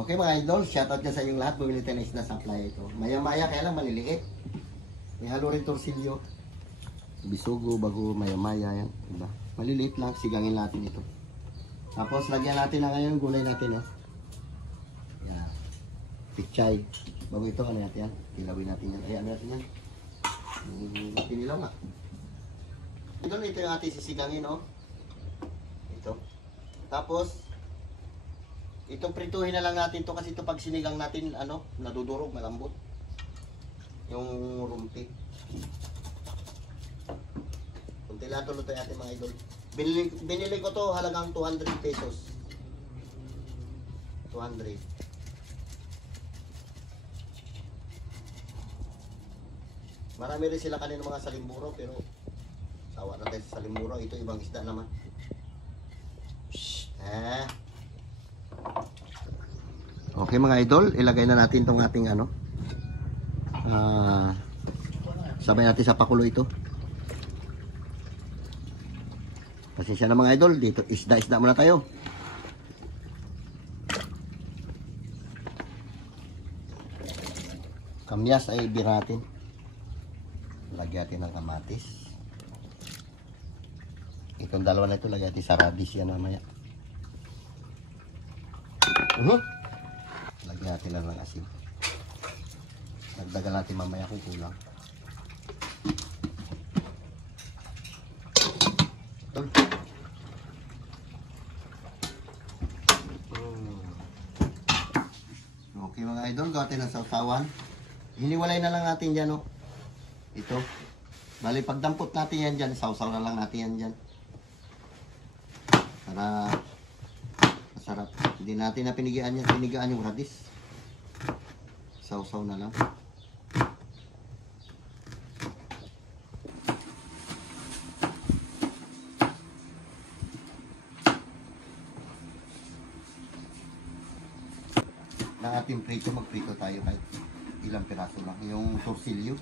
Okay mga idol, shoutout dyan sa inyong lahat. Bumili tayo ng isda sa playa ito. Maya-maya kaya lang maliliit. May halo rin torsilyo. Bisugo, bago, maya-maya yan. Diba? Maliliit lang, sigangin natin ito. Tapos lagyan natin na ngayon gulay natin. Oh. Yan. Pichay. Bago ito, ano natin yan? Kilawin natin yan. Ay, ano natin yan? Pinilaw nga. Idol, ito yung ating sisigangin. Oh. Ito. Tapos, ito prituhin na lang natin to kasi ito pag sinigang natin, ano, nadudurog, malambot. Yung rumpi. Kunti lang ito luto natin mga idol. Binili ko to halagang 200 pesos. 200. Marami rin sila kanina mga salimburo pero sawa na tayo sa salimburo. Ito ibang isda naman. Okay mga idol, ilagay na natin tong ating ano. Sabay natin sa pakulo ito. Pasensya na mga idol, dito isda-isda muna tayo. Kamyas ay biratin. Lagyan natin ng kamatis. Itong dalawa na ito, lagyan natin sa radish yan mamaya. Lagyan natin lang ng asin. Nagdagal natin mamaya kung kulang. Okay mga idol, gawin ng sausawan. Hiniwalay na lang natin dyan. Oh. Ito. Bali, pagdampot natin yan dyan, sausaw na lang natin yan dyan. Para masarap. Hindi natin na pinigaan yung radis. Sausaw na lang. Na ating prito, magprito tayo kahit ilang piraso lang. Yung torsilyo.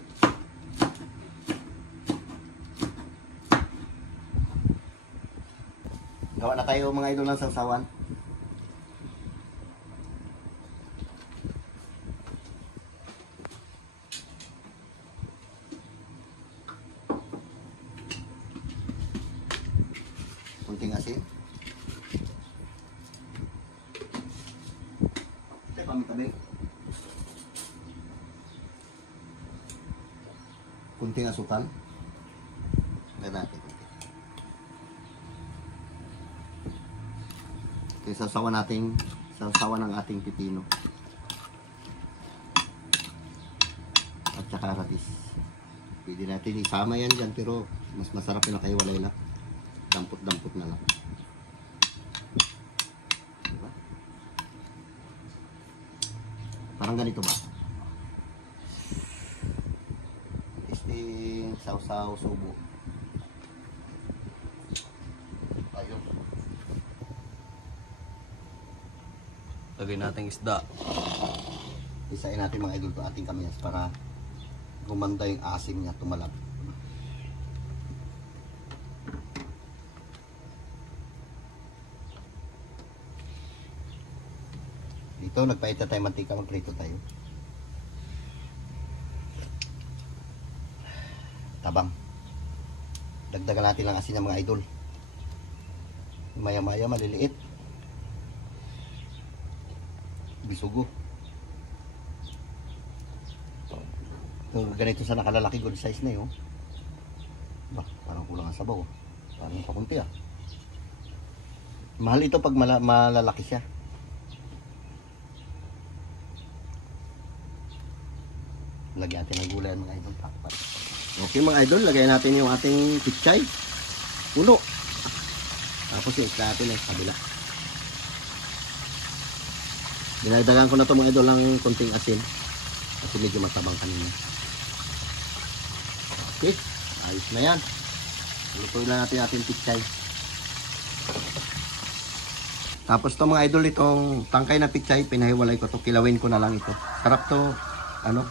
Gawa na tayo mga idol ng sausawan. Kunting asin. Ito pamitabi. Kunting asukal. Lagyan natin. Okay, sasawan ng ating pipino. At saka radis. Pwede natin isama yan dyan pero mas masarap yung nakaiwalay lang. Dampot-dampot na lang. Diba? Parang ganito ba? Testing, sausaw, subo. Ayun. Lagay natin isda. Isain natin mga idol to ating kamyas para gumanda yung asim niya, tumalab. Dito nagpaita tayo mantika, magprito tayo. Tabang. Dagdagan natin lang asin ng mga idol. Maya-maya maliliit. Bisugo. So, ganito sa nakalalaki good size na yun. Bah, parang kulang ang sabaw. Parang pakunti ah. Mahal ito pag malalaki siya. Lagyan natin ng gulay mga idol. Okay mga idol, lagyan natin yung ating pichay. Puno. Tapos yung isla natin sa kabila. Dinagdagan ko na ito mga idol ng konting asin. Kasi medyo matabang kanina. Okay, ayos na yan. Lutuin na natin ating pichay. Tapos ito mga idol, itong tangkay na pichay, pinahiwalay ko to, kilawin ko na lang ito. Sarap to, ano,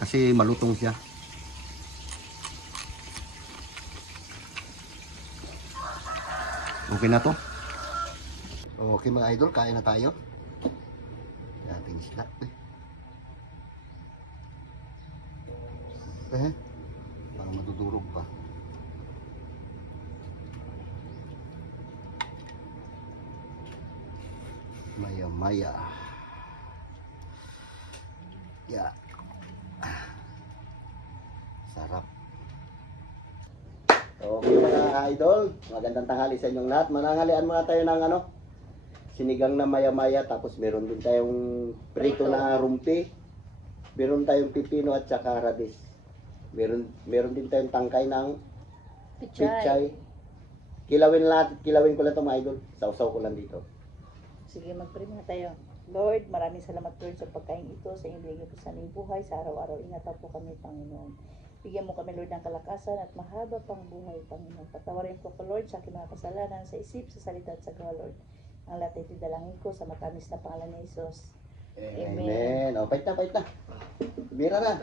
kasi malutong siya. Okay na to. Okay mga idol, kain na tayo. natin sila. Eh, parang madudurog pa. Maya-maya. Yeah. Sarap. Okay mga idol, magandang tanghali sa inyong lahat. Mananghalian muna tayo ng sinigang na maya-maya, tapos meron din tayong prito na rumpi. Meron tayong pipino at saka radis. Meron din tayong tangkay ng pichay. Kilawin ko lang ito mga idol. Sausaw ko lang dito. Sige, mag-pray muna tayo. Lord, maraming salamat Lord sa pagkain ito, sa inyong binigay po sa aming buhay, sa araw-araw. Ingatan po kami, Panginoon. Bigyan mo kami, Lord, ng kalakasan at mahaba pang buhay, Panginoon. Patawarin po ko, Lord, sa aking mga kasalanan, sa isip, sa salita at sa gawa, Lord. Ang lahat ay dalangin ko sa matamis na pangalan ni Jesus. Amen. O, pait na. Bira na.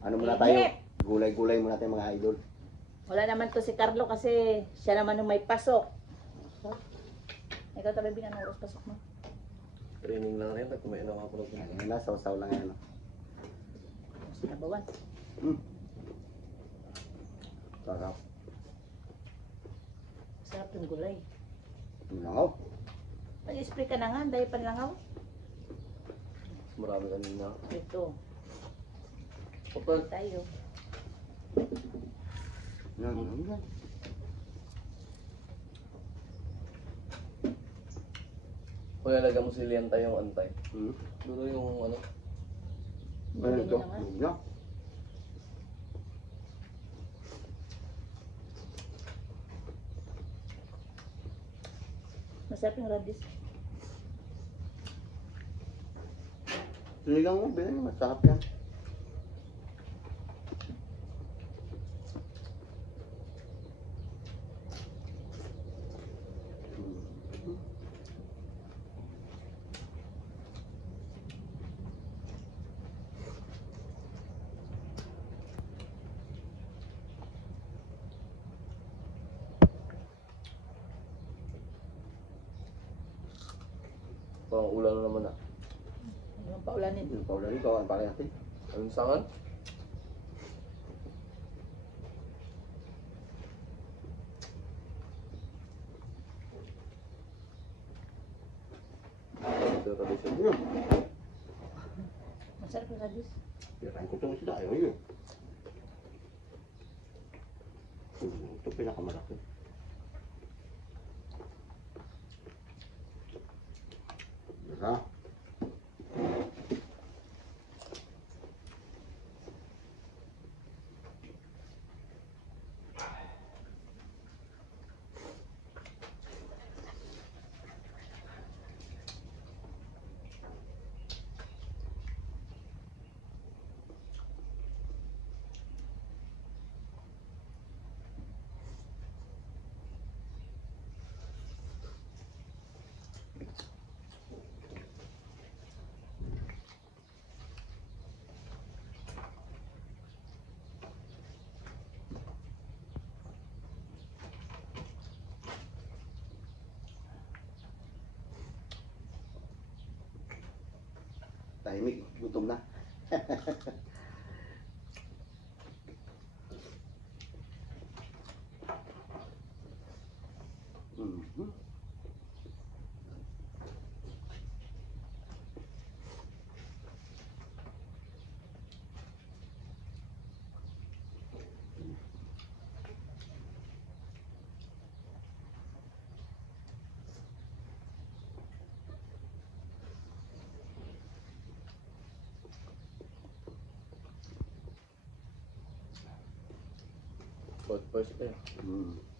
Ano muna tayo? Gulay-gulay muna tayo mga idol. Wala naman to si Carlo kasi siya naman yung may pasok. Ikaw talaga binang oras pasok mo. Training lang rin, kumain lang ako ng Ayan na, sausaw lang yan. Nabawan. Sarap. Sarap yung gulay. Langaw. Pag-spray ka na nga, dahil panlangaw. marami kanina. Ito, Kapag tayo. Yan. palalagyan mo si Lianta yung antay. Hmm. Duro yung ano, Ano ito? na nga. Yan. Masarap yung radis. Sinigang mo, bilhin mo. Masarap yan. pang ulan naman ah. Yung paulanin. Yung powder nito, ang pala natin. Anong sangan? Ito yung tradisyon. Yan. Masarap yung radis. Tirahin ko itong isda. Ayun yun. Ito pinakamalaki. Ha? Tahimik, gutom na. Mhm. First ito eh.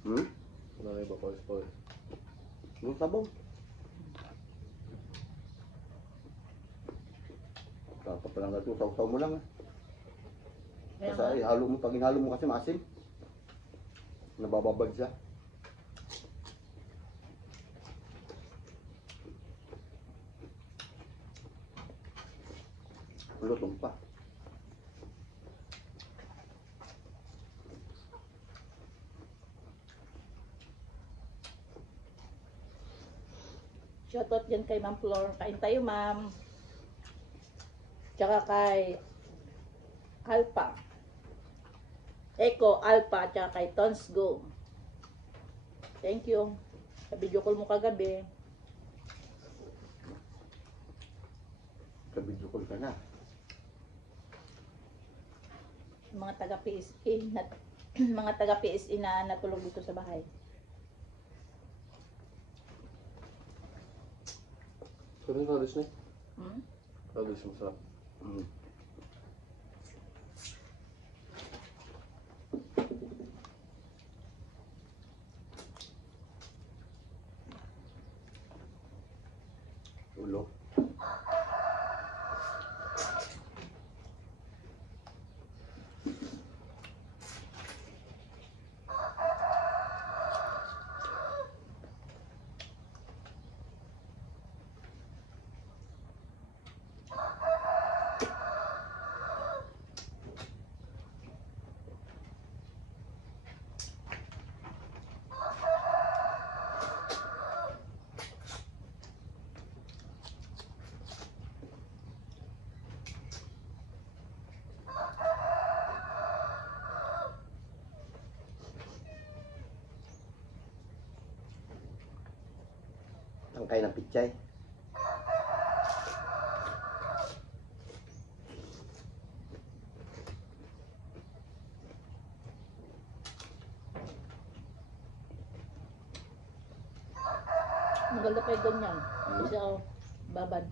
Hmm? Ano na iba first. Yung sabong. Tapos pa lang natin, saw-saw mo lang. Kaya Kasi ihalo mo, pag inhalo mo kasi maasim. Nabababad siya. Lutong pa. Shoutout dyan kay Ma'am Flor. Kain tayo, ma'am. Tsaka kay Alpha. Echo, Alpha, tsaka kay Tons Go. Thank you. Sa video call mo kagabi. Kabidyo call ka na. Mga taga PSA na mga taga PSA na natulog dito sa bahay. Sabi ng kalis na Hmm? kalis masarap. Ulo. Tangkay ng pichay. Maganda pa yung ganyan. Kasi ako, babad.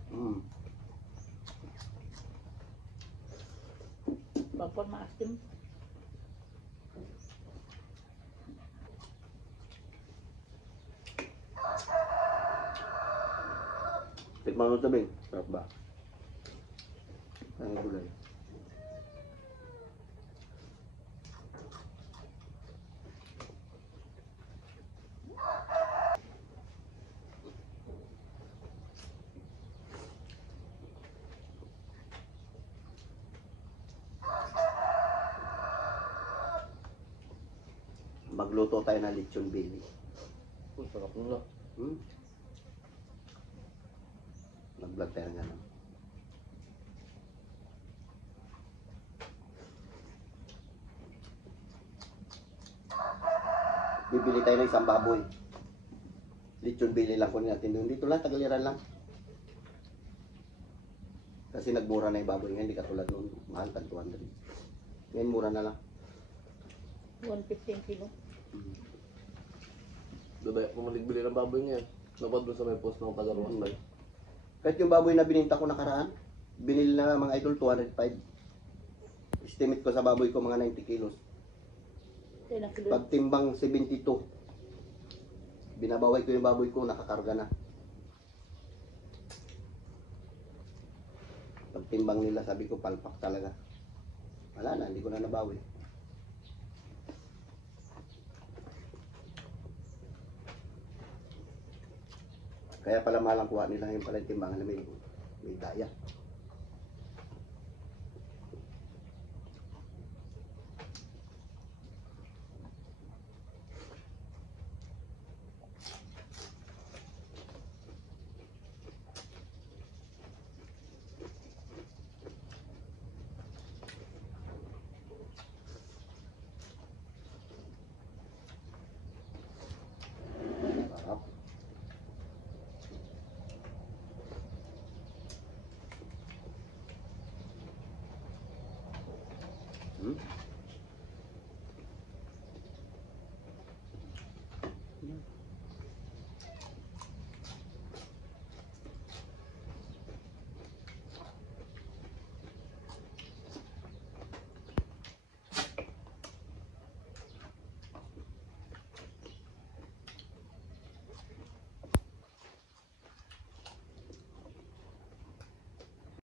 Pagpon maasim. Tikman mo sabihin. Sarap ba? Ang gulay. Magluto tayo ng lechon belly. Sarap na. Nag-vlog tayo ng gano'n. Bibili tayo ng isang baboy. Lechon belly lang kunin natin doon. Dito lang, Tagaliran lang. Kasi nagbura na yung baboy ngayon, hindi katulad noon. Mahal tag 200. Ngayon mura na lang. 115 kilo. Dadaya ko maligbili ng baboy niya. Napad doon sa may post ng taga-ruan ba? Kahit yung baboy na bininta ko nakaraan, binili na mga idol 205. Estimate ko sa baboy ko mga 90 kilos. Kaya na kilo. Pag timbang 72, binabaway ko yung baboy ko, nakakarga na. Pag timbang nila, sabi ko, palpak talaga. Wala na, hindi ko na nabawi. Kaya pala malang kuha nila yung pala yung timbangan na may daya. Sarap. Hmm?